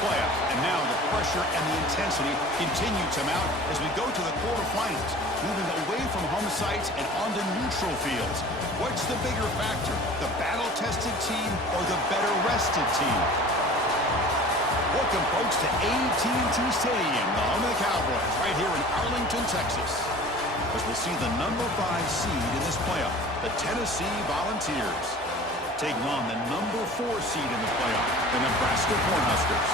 playoff. And now the pressure and the intensity continue to mount as we go to the quarterfinals, moving away from home sites and onto neutral fields. What's the bigger factor, the battle-tested team or the better-rested team? Welcome, folks, to AT&T Stadium, the home of the Cowboys, right here in Arlington, Texas, as we'll see the number 5 seed in this playoff, the Tennessee Volunteers, taking on the number 4 seed in the playoff, the Nebraska Cornhuskers.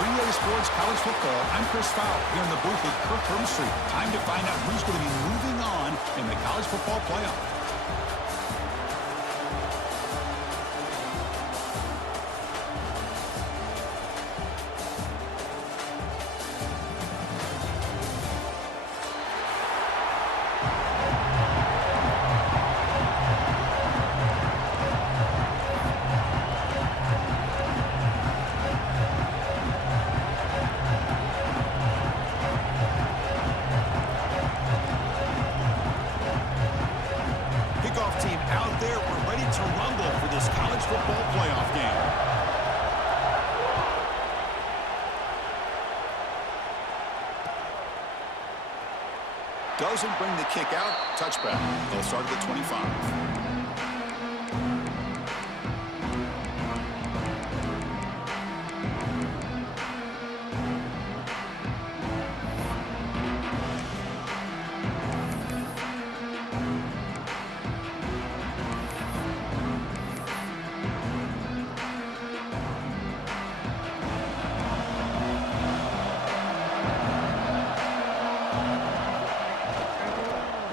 3A Sports College Football, I'm Chris Fowler, here in the booth with Kirk Hermstreet. Time to find out who's going to be moving on in the college football playoff. Team out there, we're ready to rumble for this college football playoff game. Doesn't bring the kick out. Touchback. They'll start at the 25.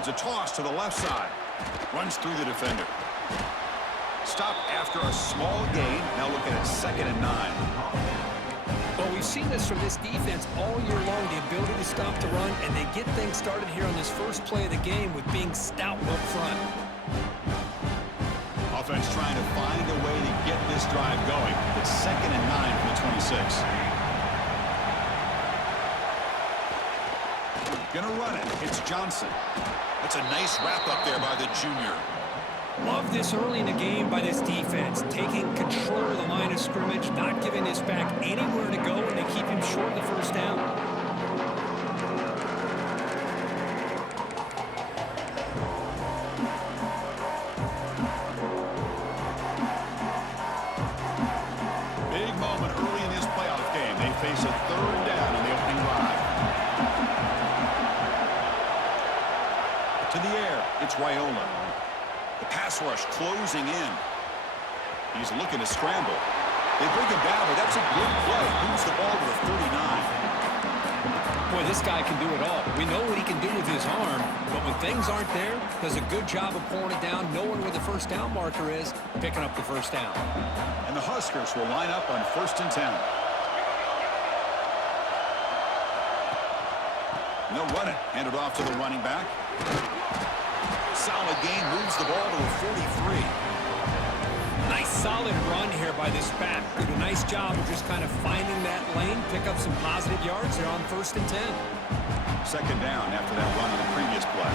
A toss to the left side. Runs through the defender. Stop after a small gain. Now looking at 2nd and 9. Well, we've seen this from this defense all year long, the ability to stop the run, and they get things started here on this first play of the game with being stout up front. Offense trying to find a way to get this drive going. It's 2nd and 9 for the 26. Gonna run it. It's Johnson. That's a nice wrap up there by the junior. Love this early in the game by this defense, taking control of the line of scrimmage, not giving this back anywhere to go, and they keep him short of the first down. Big moment early in this playoff game. They face a 3rd down on the opening drive. To the air, it's Raiola. The pass rush closing in. He's looking to scramble. They bring him down, but that's a good play. Moves the ball to the 39. Boy, this guy can do it all. We know what he can do with his arm, but when things aren't there, does a good job of pulling it down, knowing where the first down marker is, picking up the first down. And the Huskers will line up on 1st and 10. And they'll run it. Hand it off to the running back. Solid gain, moves the ball to a 43. Nice solid run here by this back. Did a nice job of just kind of finding that lane, pick up some positive yards there on 1st and 10. 2nd down after that run on the previous play.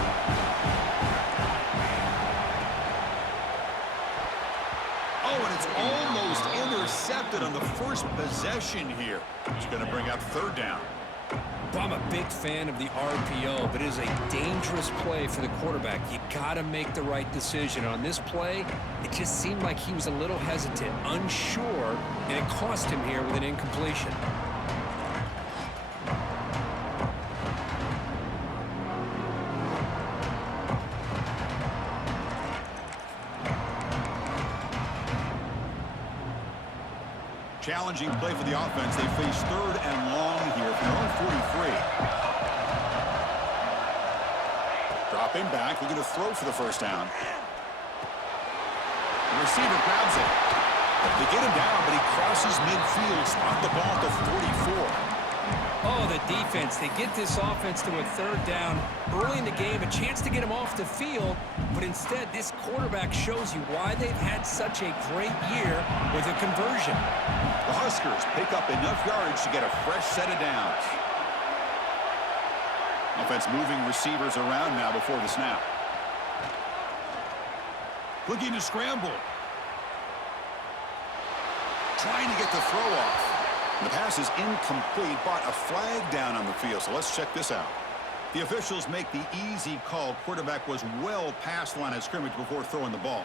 Oh, and it's almost intercepted on the first possession here. It's going to bring up 3rd down. Well, I'm a big fan of the RPO, but it is a dangerous play for the quarterback. You got to make the right decision. On this play, it just seemed like he was a little hesitant, unsure, and it cost him here with an incompletion. Challenging play for the offense. They face 3rd and long here from their own 43. Dropping back, looking to throw for the first down. The receiver grabs it. They get him down, but he crosses midfield. Spot the ball at the 44. Oh, the defense. They get this offense to a 3rd down early in the game, a chance to get him off the field, but instead this quarterback shows you why they've had such a great year with a conversion. The Huskers pick up enough yards to get a fresh set of downs. Offense moving receivers around now before the snap. Looking to scramble. Trying to get the throw off. The pass is incomplete, but a flag down on the field, so let's check this out. The officials make the easy call. Quarterback was well past the line of scrimmage before throwing the ball.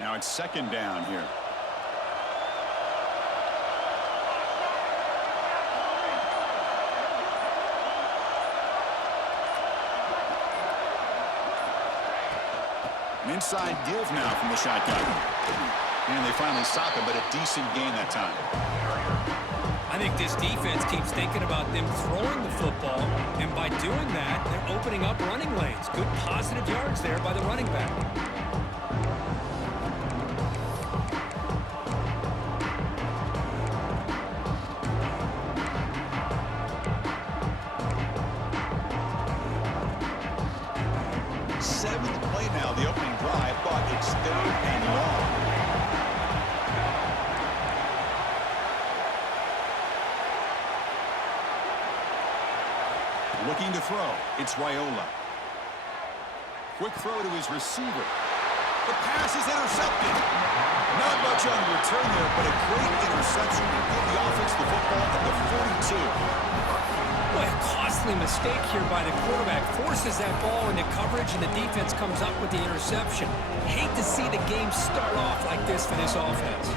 Now it's second down here. An inside give now from the shotgun. And they finally stop it, but a decent gain that time. I think this defense keeps thinking about them throwing the football, and by doing that, they're opening up running lanes. Good positive yards there by the running back. 7th play now, the opening drive, but it's 3rd and long. Looking to throw, it's Raiola. Quick throw to his receiver. The pass is intercepted. Not much on the return there, but a great interception to give the offense the football at the 42. Boy, a costly mistake here by the quarterback. Forces that ball into coverage, and the defense comes up with the interception. Hate to see the game start off like this for this offense.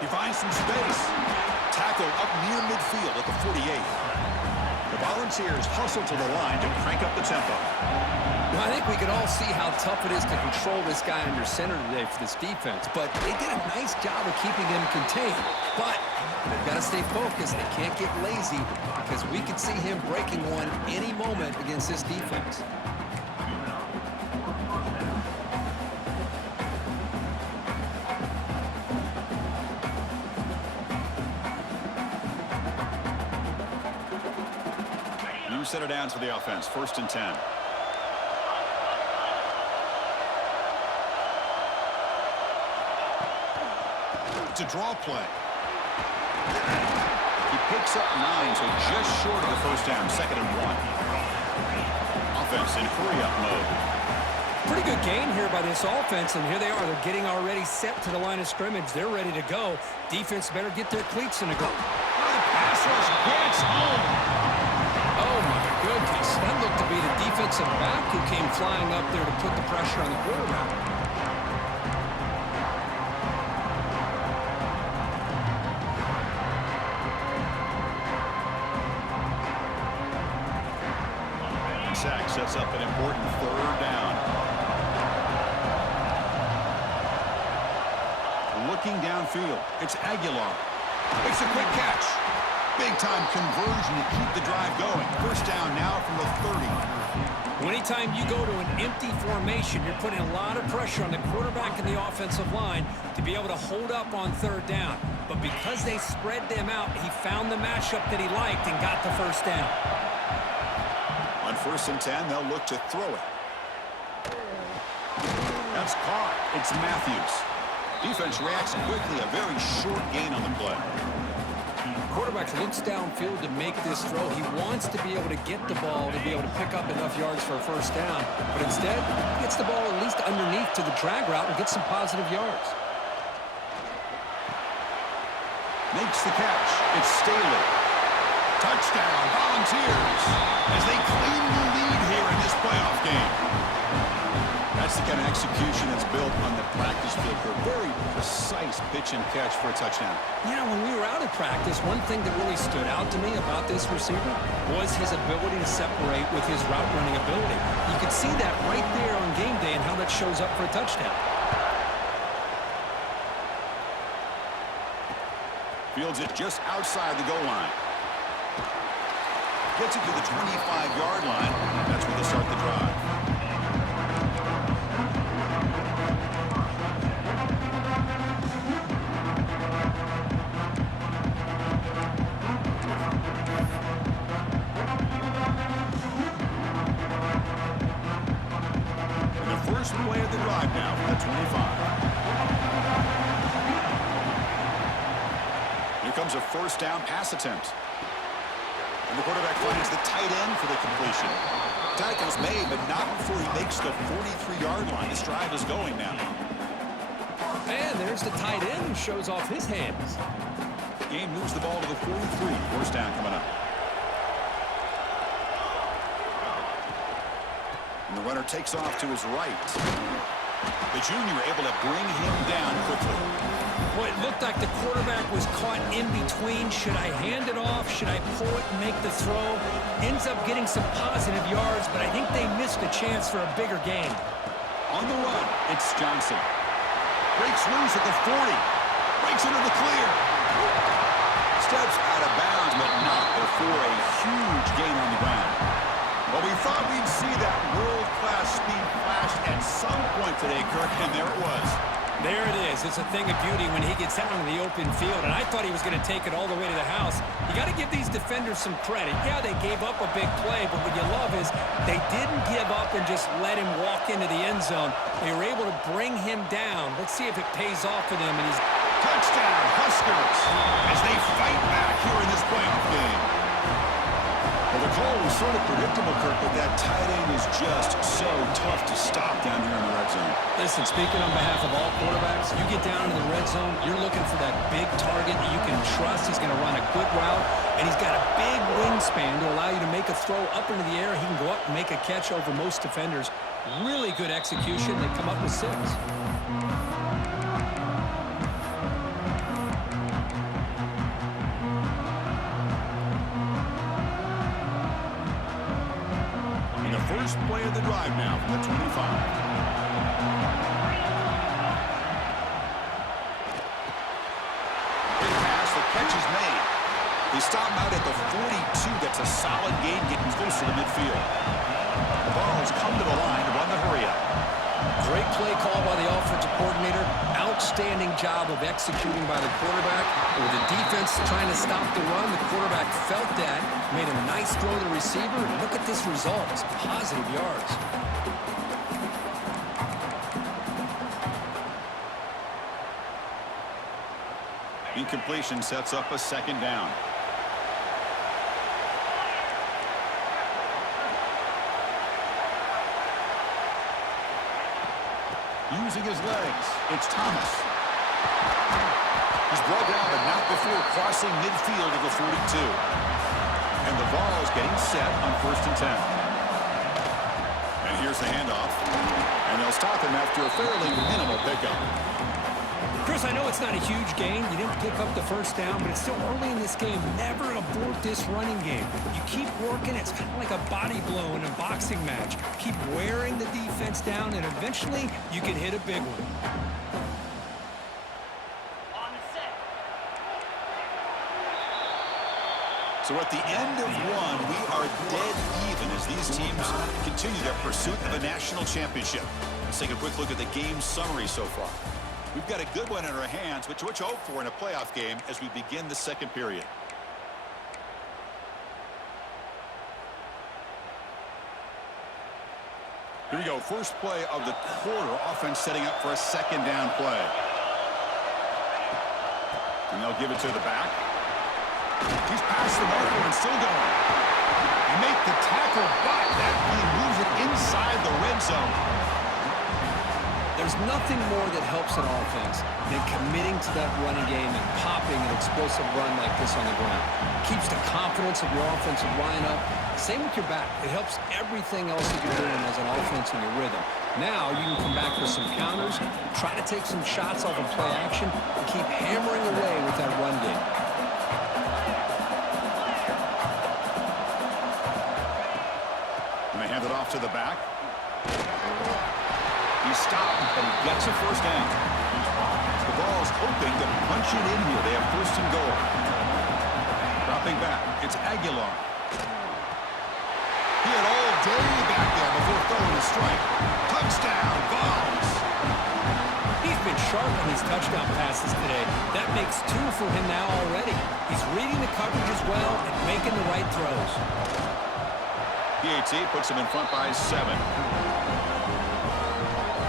He finds some space. Tackle up near midfield at the 48. The Volunteers hustle to the line to crank up the tempo. Well, I think we can all see how tough it is to control this guy under center today for this defense, but they did a nice job of keeping him contained. But they've got to stay focused. They can't get lazy because we could see him breaking one any moment against this defense. Set it down to the offense. 1st and 10. It's a draw play. He picks up 9, so just short of the first down. 2nd and 1. Offense in hurry-up mode. Pretty good gain here by this offense, and here they are. They're getting already set to the line of scrimmage. They're ready to go. Defense better get their cleats in the go. The pass rush gets home. Oh, my goodness. That looked to be the defensive back who came flying up there to put the pressure on the quarterback. Sack sets up an important 3rd down. Looking downfield, it's Aguilar. Makes a quick catch. Big-time conversion to keep the drive going. 1st down now from the 30. Anytime you go to an empty formation, you're putting a lot of pressure on the quarterback and the offensive line to be able to hold up on 3rd down. But because they spread them out, he found the matchup that he liked and got the 1st down. On 1st and 10, they'll look to throw it. That's caught. It's Matthews. Defense reacts quickly. A very short gain on the play. Quarterback looks downfield to make this throw. He wants to be able to get the ball to be able to pick up enough yards for a 1st down. But instead, he gets the ball at least underneath to the drag route and gets some positive yards. Makes the catch. It's Staley. Touchdown, Volunteers, as they claim the lead here in this playoff game. That's the kind of execution that's built on the practice field for a very precise pitch and catch for a touchdown. Yeah, when we were out at practice, one thing that really stood out to me about this receiver was his ability to separate with his route running ability. You could see that right there on game day and how that shows up for a touchdown. Fields it just outside the goal line. Gets it to the 25-yard line. That's where they start the drive. Here comes a first down pass attempt. And the quarterback finds the tight end for the completion. Tackle's made, but not before he makes the 43-yard line. This drive is going now. And there's the tight end who shows off his hands. Game moves the ball to the 43. First down coming up. And the runner takes off to his right. The junior able to bring him down quickly. Well, it looked like the quarterback was caught in between. Should I hand it off? Should I pull it and make the throw? Ends up getting some positive yards, but I think they missed a chance for a bigger gain. On the run, it's Johnson. Breaks loose at the 40. Breaks into the clear. Steps out of bounds, but not before a huge gain on the ground. Well, we thought we'd see that world-class speed flash at some point today, Kirk, and there it was. There it is. It's a thing of beauty when he gets out into the open field, and I thought he was going to take it all the way to the house. You got to give these defenders some credit. Yeah, they gave up a big play, but what you love is they didn't give up and just let him walk into the end zone. They were able to bring him down. Let's see if it pays off for them. And he's touchdown, Huskers, as they fight back here in this playoff game. Well, the call was sort of predictable, Kirk, but that tight end is just so tough to stop down here in the red zone. Listen, speaking on behalf of all quarterbacks, you get down in the red zone, you're looking for that big target that you can trust. He's going to run a good route, and he's got a big wingspan to allow you to make a throw up into the air. He can go up and make a catch over most defenders. Really good execution. They come up with 6. First play of the drive now from the 25. Big pass, the catch is made. They stop him out at the 42. That's a solid gain, getting close to the midfield. The ball has come to the line to run the hurry-up. Great play call by the offensive coordinator. Outstanding job of executing by the quarterback. With the defense trying to stop the run, the quarterback felt that, made a nice throw to the receiver, and look at this result. It's positive yards. Incompletion sets up a second down. Using his legs, it's Thomas. He's brought down, but not before crossing midfield of the 42. And the ball is getting set on 1st and 10. And here's the handoff. And they'll stop him after a fairly minimal pickup. Chris, I know it's not a huge gain. You didn't pick up the first down, but it's still early in this game. Never abort this running game. You keep working. It's kind of like a body blow in a boxing match. Keep wearing the defense down, and eventually you can hit a big one. So at the end of one, we are dead even as these teams continue their pursuit of a national championship. Let's take a quick look at the game summary so far. We've got a good one in our hands, which you hope for in a playoff game as we begin the second period. Here we go. First play of the quarter. Offense setting up for a second down play. And they'll give it to the back. He's past the marker and still going. They make the tackle, but that he moves it inside the red zone. There's nothing more that helps an offense than committing to that running game and popping an explosive run like this on the ground. Keeps the confidence of your offensive line up. Same with your back. It helps everything else that you're doing as an offense in your rhythm. Now you can come back with some counters, try to take some shots off of play action, and keep hammering away with that run game. And they hand it off to the back. He's stopped, and he gets a first down. The ball's hoping to punch it in here. They have 1st and goal. Dropping back, it's Aguilar. He had all day back there before throwing a strike. Touchdown, Vols. He's been sharp on his touchdown passes today. That makes 2 for him now already. He's reading the coverage as well and making the right throws. PAT puts him in front by 7.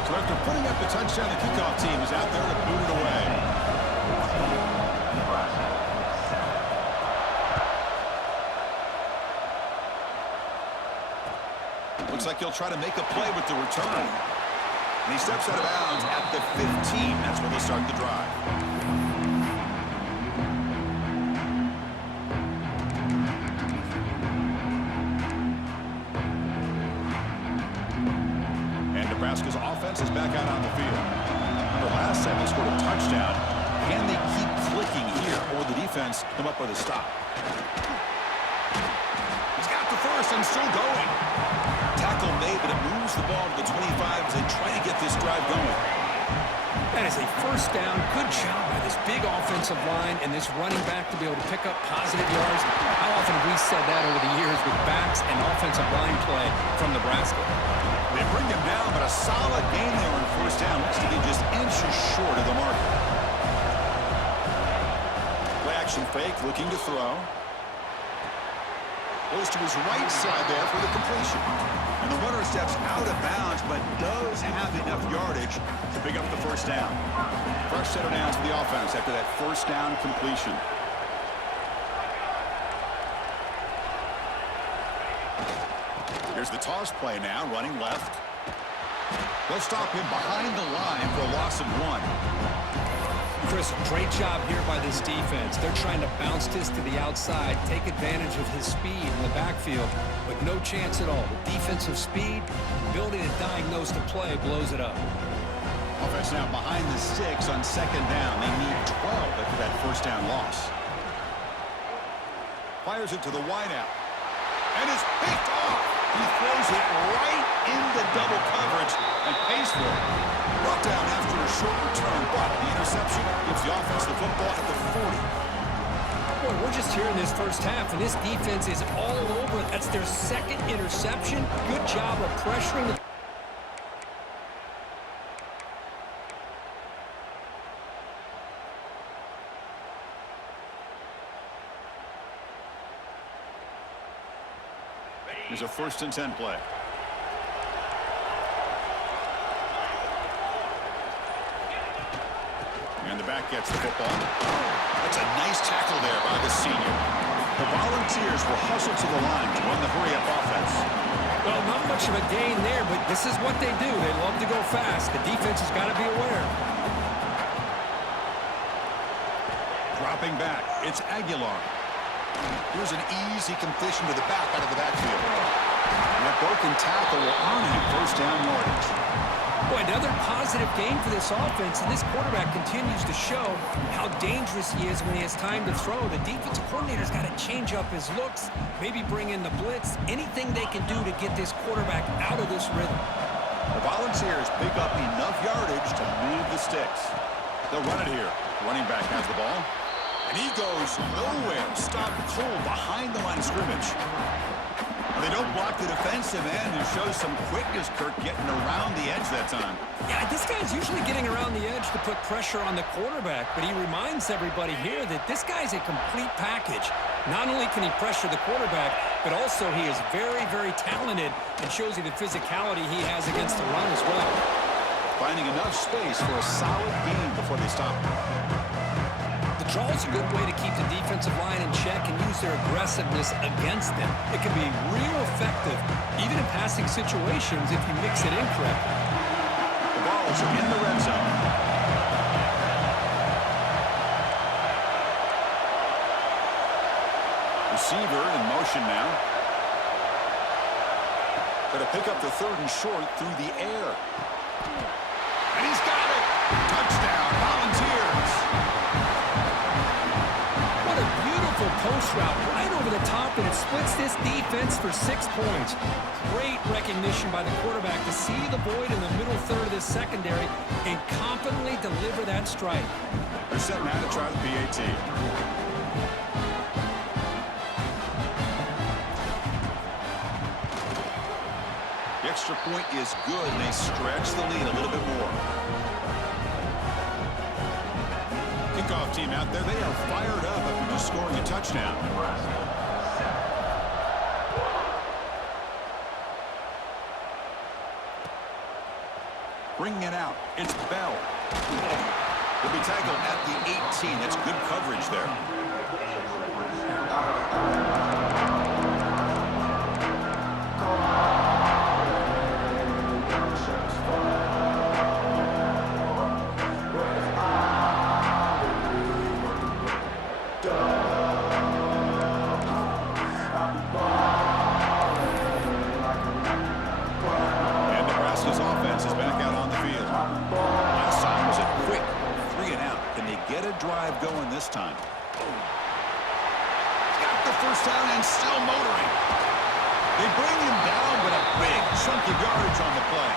So after putting up the touchdown, the kickoff team is out there to boot it away. Looks like he'll try to make a play with the return. And he steps out of bounds at the 15. That's where they'll start the drive. And Nebraska's offense is back out on the field. Remember, last time they scored a touchdown. Can they keep clicking here, or will the defense come up with a stop? He's got the first and still going. Tackle made, but it moves the ball to the 25 as they try to get this drive going. That is a first down. Good job by this big offensive line and this running back to be able to pick up positive yards. How often have we said that over the years with backs and offensive line play from Nebraska? They bring him down, but a solid gain there on first down. Looks to be just inches short of the mark. Play action fake, looking to throw. Goes to his right side there for the completion. And the runner steps out of bounds, but does have enough yardage to pick up the first down. Fresh set of downs for the offense after that first down completion. Here's the toss play now, running left. They'll stop him behind the line for a loss of 1. Chris, great job here by this defense. They're trying to bounce this to the outside, take advantage of his speed in the backfield, but no chance at all. The defensive speed, ability to diagnose the play, blows it up. Offense now behind the 6 on second down. They need 12 after that first down loss. Fires it to the wideout. And it's picked off. He throws it right into double coverage and pays for it. Brought down after a short return, but the interception gives the offense the football at the 40. Boy, we're just here in this first half, and this defense is all over. That's their second interception. Good job of pressuring the... Here's a 1st and 10 play. And the back gets the football. That's a nice tackle there by the senior. The Volunteers will hustle to the line to run the hurry-up offense. Well, not much of a gain there, but this is what they do. They love to go fast. The defense has got to be aware. Dropping back, it's Aguilar. Here's an easy completion to the back out of the backfield. And that broken tackle will earn him first down yardage. Boy, another positive game for this offense, and this quarterback continues to show how dangerous he is when he has time to throw. The defensive coordinator's got to change up his looks, maybe bring in the blitz, anything they can do to get this quarterback out of this rhythm. The Volunteers pick up enough yardage to move the sticks. They'll run it here. Running back has the ball. And he goes nowhere. Stopped cold behind the line of scrimmage. They don't block the defensive end and show some quickness, Kirk, getting around the edge that time. Yeah, this guy's usually getting around the edge to put pressure on the quarterback, but he reminds everybody here that this guy's a complete package. Not only can he pressure the quarterback, but also he is very, very talented and shows you the physicality he has against the run as well. Finding enough space for a solid gain before they stop. The draw is a good way to keep the defensive line in check and use their aggressiveness against them. It can be real effective, even in passing situations, if you mix it in correctly. The balls are in the red zone. Receiver in motion now. Got to pick up the 3rd and short through the air. And he's got it! Touchdown, Volunteers! What a beautiful post route right over the top, and it splits this defense for 6 points. Great recognition by the quarterback to see the void in the middle third of this secondary and confidently deliver that strike. They're set now to try the PAT. The extra point is good, and they stretch the lead a little bit more. Kickoff team out there, they are fired up after just scoring a touchdown. Bringing it out, it's Bell. He'll be tackled at the 18. That's good coverage there. drive going this time. Got the first down and still motoring. They bring him down, but a big chunk of yardage on the play.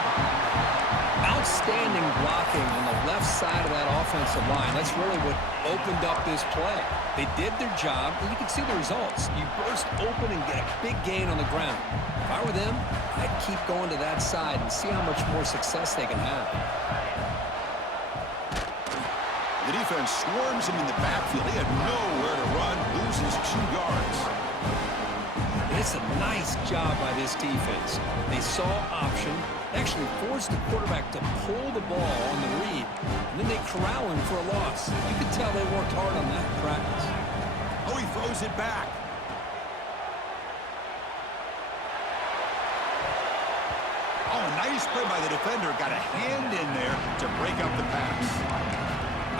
Outstanding blocking on the left side of that offensive line. That's really what opened up this play. They did their job, and you can see the results. You burst open and get a big gain on the ground. If I were them, I'd keep going to that side and see how much more success they can have. The defense swarms him in the backfield. He had nowhere to run, loses 2 yards. It's a nice job by this defense. They saw option, actually forced the quarterback to pull the ball on the read, and then they corral him for a loss. You could tell they worked hard on that in practice. Oh, he throws it back. Oh, nice play by the defender. Got a hand in there to break up the pass.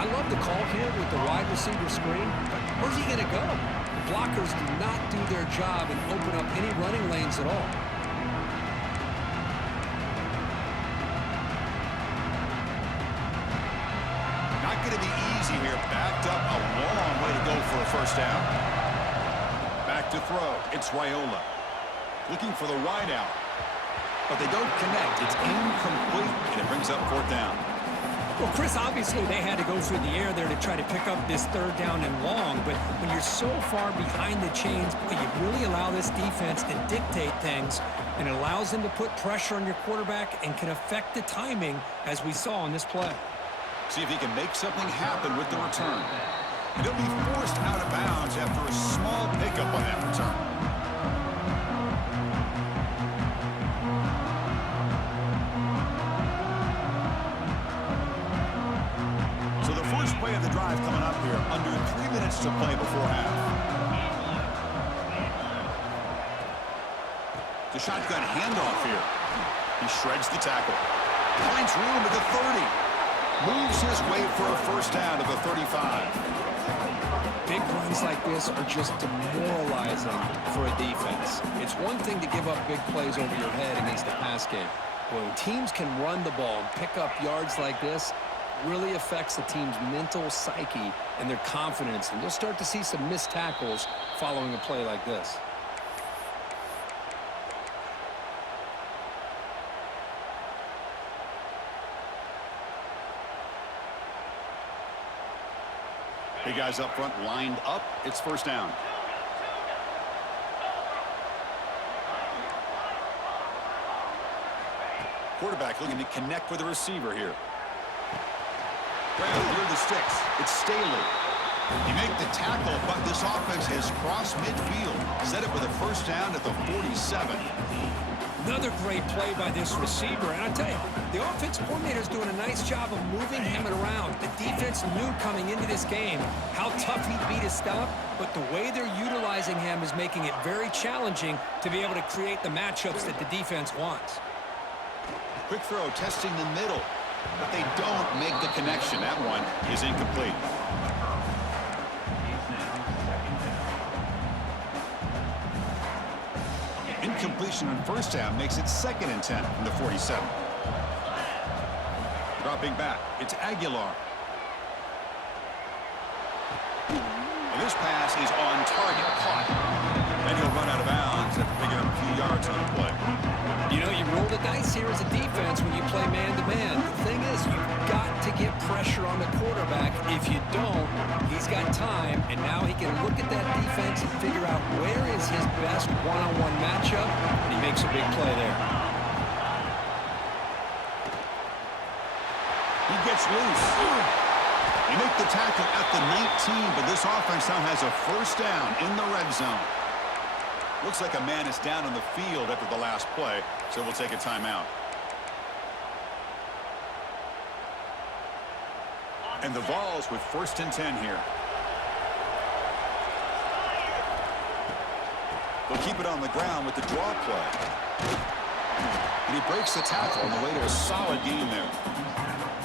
I love the call here with the wide receiver screen, but where's he going to go? The blockers do not do their job and open up any running lanes at all. Not going to be easy here. Backed up a long way to go for a first down. Back to throw. It's Raiola. Looking for the wide out. But they don't connect. It's incomplete, and it brings up 4th down. Well, Chris, obviously they had to go through the air there to try to pick up this 3rd down and long, but when you're so far behind the chains, boy, you really allow this defense to dictate things, and it allows them to put pressure on your quarterback and can affect the timing, as we saw on this play. See if he can make something happen with the return. And he'll be forced out of bounds after a small pickup on that return. So the first play of the drive coming up here, under 3 minutes to play before half. The shotgun handoff here. He shreds the tackle. Finds room at the 30. Moves his way for a first down to the 35. Big runs like this are just demoralizing for a defense. It's one thing to give up big plays over your head against the pass game. When teams can run the ball and pick up yards like this, it really affects the team's mental psyche and their confidence. And you'll start to see some missed tackles following a play like this. Big guys up front lined up. It's first down. Quarterback looking to connect with the receiver here. Well, near the sticks. It's Staley. He make the tackle, but this offense has crossed midfield. Set up with a first down at the 47. Another great play by this receiver. And I tell you, the offense coordinator is doing a nice job of moving him around. The defense knew coming into this game how tough he'd be to stop, but the way they're utilizing him is making it very challenging to be able to create the matchups that the defense wants. Quick throw, testing the middle, but they don't make the connection. That one is incomplete. Incompletion on first down makes it 2nd and 10 from the 47. Dropping back, it's Aguilar. And this pass is on target, caught. And he'll run out of bounds after picking up a few yards on the play. You know, you roll the dice here as a defense when you play man-to-man. The thing is, you've got to get pressure on the quarterback. If you don't, he's got time, and now he can look at that defense and figure out where is his best one-on-one matchup, and he makes a big play there. He gets loose. They make the tackle at the 19, but this offense now has a first down in the red zone. Looks like a man is down on the field after the last play, so we'll take a timeout. And the Vols with 1st and 10 here. They'll keep it on the ground with the draw play. And he breaks the tackle on the way to a solid gain there.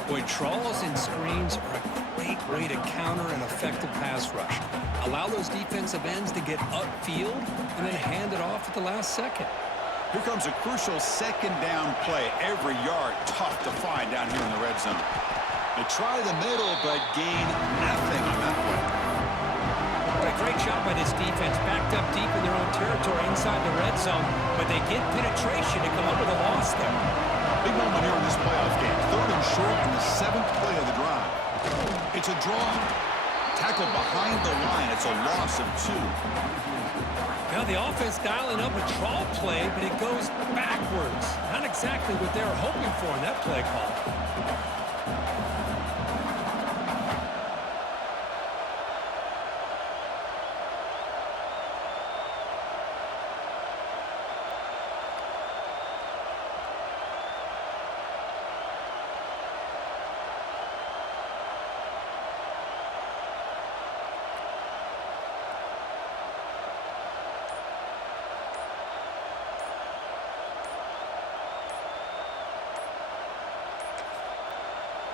Boy, draws and screens are a great way to counter an effective pass rush. Allow those defensive ends to get upfield and then hand it off at the last second. Here comes a crucial 2nd down play. Every yard tough to find down here in the red zone. They try the middle, but gain nothing on that play. What a great job by this defense. Backed up deep in their own territory inside the red zone, but they get penetration to come up with a loss there. Big moment here in this playoff game. 3rd and short in the 7th play of the drive. It's a draw. Tackled behind the line. It's a loss of 2. Now the offense dialing up a draw play, but it goes backwards. Not exactly what they were hoping for in that play call.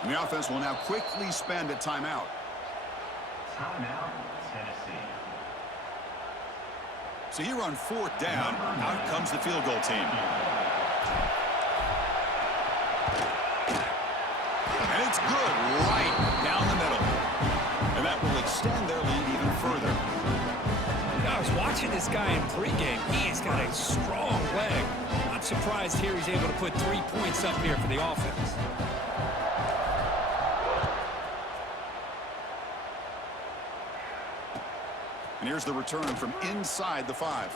And the offense will now quickly spend a timeout. Timeout, Tennessee. So here on 4th down, out comes the field goal team. And it's good right down the middle. And that will extend their lead even further. I was watching this guy in pregame. He has got a strong leg. Not surprised here he's able to put 3 points up here for the offense. And here's the return from inside the 5.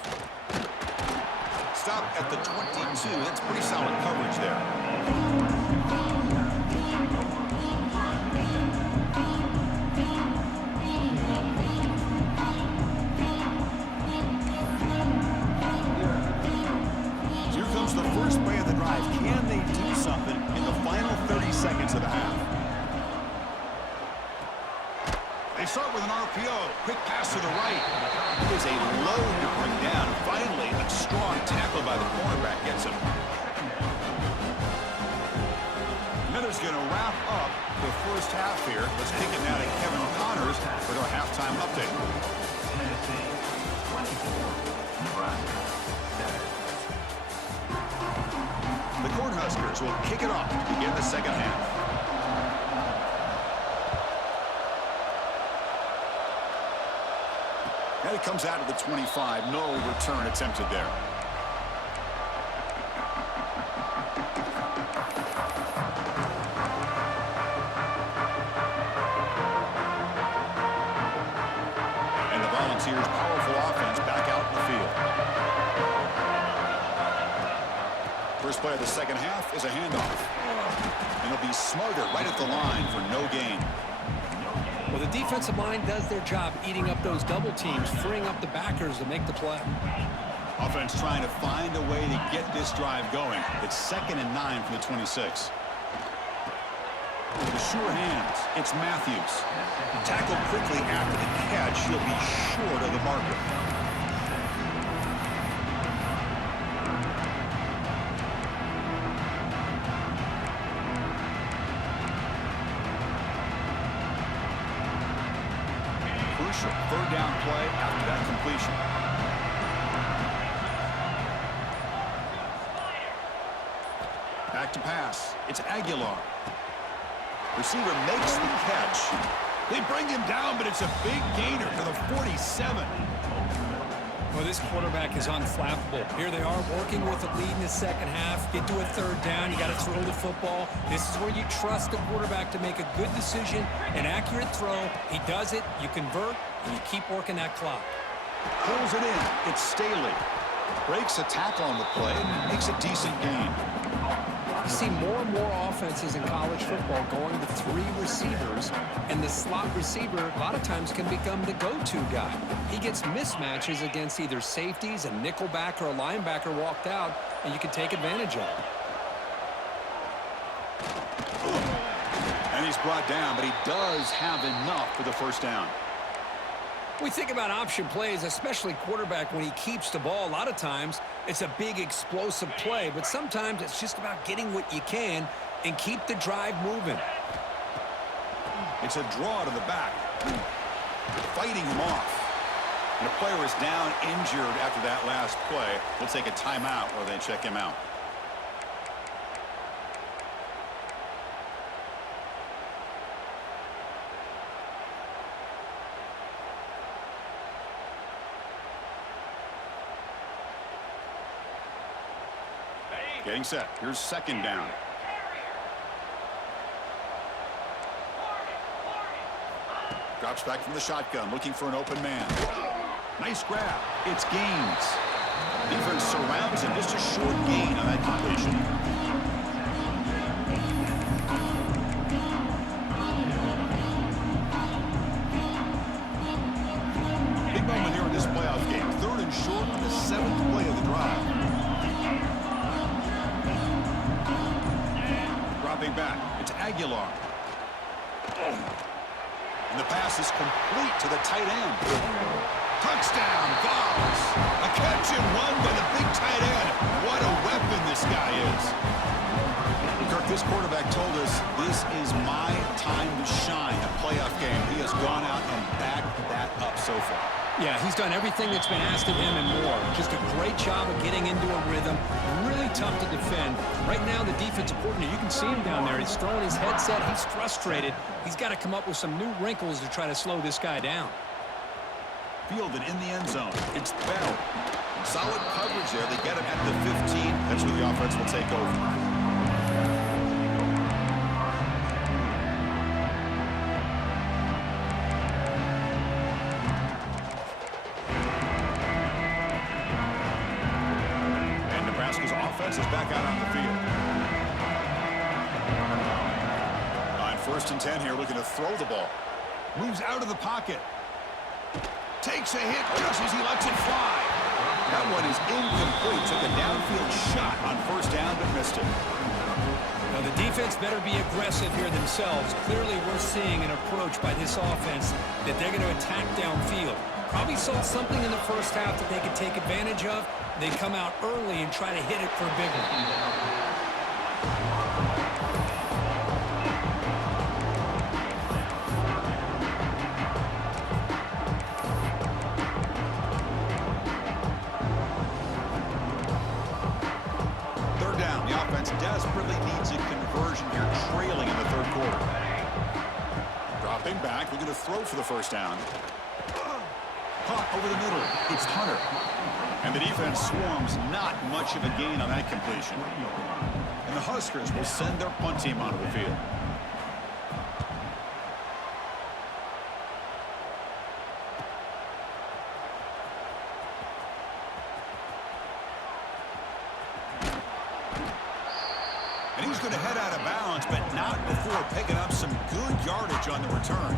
Stop at the 22. That's pretty solid coverage there. So here comes the first play of the drive. Can they do something in the final 30 seconds of the half? They start with an RPO. Quick pass to the right. It is a load to bring down. Finally, a strong tackle by the cornerback gets him. And then it's going to wrap up the first half here. Let's kick it now to Kevin Connors with our halftime update. Tennessee, 24, Nebraska, 7. The Cornhuskers will kick it off to begin the second half. And it comes out of the 25. No return attempted there. And the Volunteers' powerful offense back out in the field. First play of the second half is a handoff. And they'll be smarter right at the line for no gain. Well, the defensive line does their job eating up those double teams, freeing up the backers to make the play. Offense trying to find a way to get this drive going. It's 2nd and 9 from the 26. The sure hands. It's Matthews. Tackled quickly after the catch. He'll be short of the marker. Crucial 3rd down play after that completion. Back to pass. It's Aguilar. Receiver makes the catch. They bring him down, but it's a big gainer to the 47. Well, this quarterback is unflappable. Here they are working with a lead in the second half. Get to a 3rd down. You got to throw the football. This is where you trust the quarterback to make a good decision, an accurate throw. He does it. You convert, and you keep working that clock. Pulls it in. It's Staley. Breaks a tackle on the play and makes a decent gain. You see more and more offenses in college football going to 3 receivers, and the slot receiver a lot of times can become the go-to guy. He gets mismatches against either safeties, a nickelback, or a linebacker walked out, and you can take advantage of it. And he's brought down, but he does have enough for the 1st down. We think about option plays, especially quarterback when he keeps the ball. A lot of times it's a big explosive play, but sometimes it's just about getting what you can and keep the drive moving. It's a draw to the back. Fighting him off. And the player is down injured after that last play. We'll take a timeout while they check him out. Getting set. Here's second down. Drops back from the shotgun, looking for an open man. Nice grab. It's gains. Defense surrounds him. Just a short gain on that completion. Big moment here in this playoff game. Third and short on the 7th play of the drive. Dropping back. It's Aguilar. And the pass is complete to the tight end. Touchdown, Vols. A catch and run by the big tight end. What a weapon this guy is. Kirk, this quarterback told us this is my time to shine, a playoff game. He has gone out and backed that up so far. Yeah, he's done everything that's been asked of him and more. Just a great job of getting into a rhythm. Really tough to defend. Right now, the defensive coordinator, you can see him down there. He's throwing his headset. He's frustrated. He's got to come up with some new wrinkles to try to slow this guy down. Fielded in the end zone. It's Bell. Solid coverage there. They get him at the 15. That's where the offense will take over. Offense is back out on the field. On 1st and 10 here, looking to throw the ball. Moves out of the pocket. Takes a hit just as he lets it fly. That one is incomplete. Took a downfield shot on 1st down, but missed it. Now, the defense better be aggressive here themselves. Clearly, we're seeing an approach by this offense that they're going to attack downfield. Probably saw something in the first half that they could take advantage of. They come out early and try to hit it for a big one. Third down. The offense desperately needs a conversion here, trailing in the 3rd quarter. Dropping back, looking to throw for the 1st down. Caught over the middle. It's Hunter. And the defense swarms, not much of a gain on that completion. And the Huskers will send their punt team onto the field. And he's going to head out of bounds, but not before picking up some good yardage on the return.